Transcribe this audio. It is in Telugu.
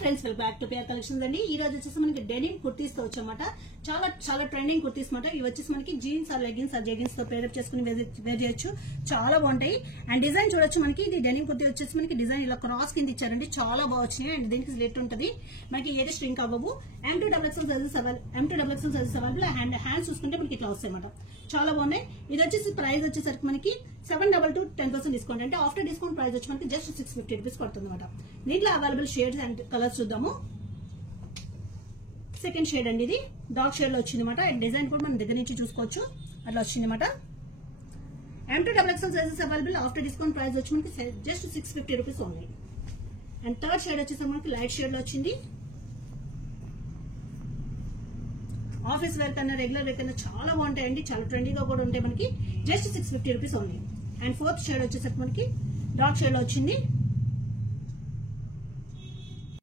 Friends welcome back to PR collections అండి. ఈ రోజు వచ్చేసి మనకి డెనిమ్ కుర్తీస్ తో వచ్చామట. చాలా చాలా ట్రెండింగ్ కుర్తీస్ మాట. ఇవి వచ్చేసి మనకి jeans or leggings or jeggings తో పేరప్ చేసుకుని వేర్ చేయొచ్చు. చాలా బాగుంటాయి. అండ్ డిజైన్ చూడొచ్చు. మనకి ఇది డెనిమ్ కుర్తీ వచ్చేసి మనకి డిజైన్ ఇలా క్రాస్ కింద ఇచ్చారండి. చాలా బాగా వచ్చినాయి. అండ్ దీనికి స్లిట్ ఉంటుంది. మనకి ఏది స్ట్రింక్ అవ్వవు. M2XL sizes available. And hands చూసుకుంటే మనకి ఇట్లా వస్తాయి అన్నమాట. చాలా బాగున్నాయి. ఇది వచ్చేసి ప్రైస్ వచ్చేసరికి మనకి 722 10% డిస్కౌంట్. అంటే ఆఫ్టర్ డిస్కౌంట్ ప్రైస్ వచ్చి మనకి జస్ట్ 650 రూపీస్ పడుతుంది అనమాట. దీంట్లో అవైలబుల్ షేడ్స్ అండ్ కలర్స్ చూద్దాము. సెకండ్ షేడ్ అండి. ఇది డార్క్ షేడ్ లో వచ్చింది అనమాట. అండ్ డిజైన్ కూడా మనం దగ్గర నుంచి చూసుకోవచ్చు. అట్లా వచ్చింది అనమాట. M2XL sizes available. After discount price వచ్చి మనకి just 650 rupees only. And third shade వచ్చేసి మనకి లైట్ షేడ్ లో వచ్చింది. ఆఫీస్ వేర్ కన్నా రెగ్యులర్ వేర్ కన్నా చాలా బాగుంటాయండి. చాలా ట్రెండీగా కూడా ఉంటాయి. మనకి just 650 rupees only. And fourth shade వచ్చేసరికి మనకి డార్క్ షేడ్ లో వచ్చింది.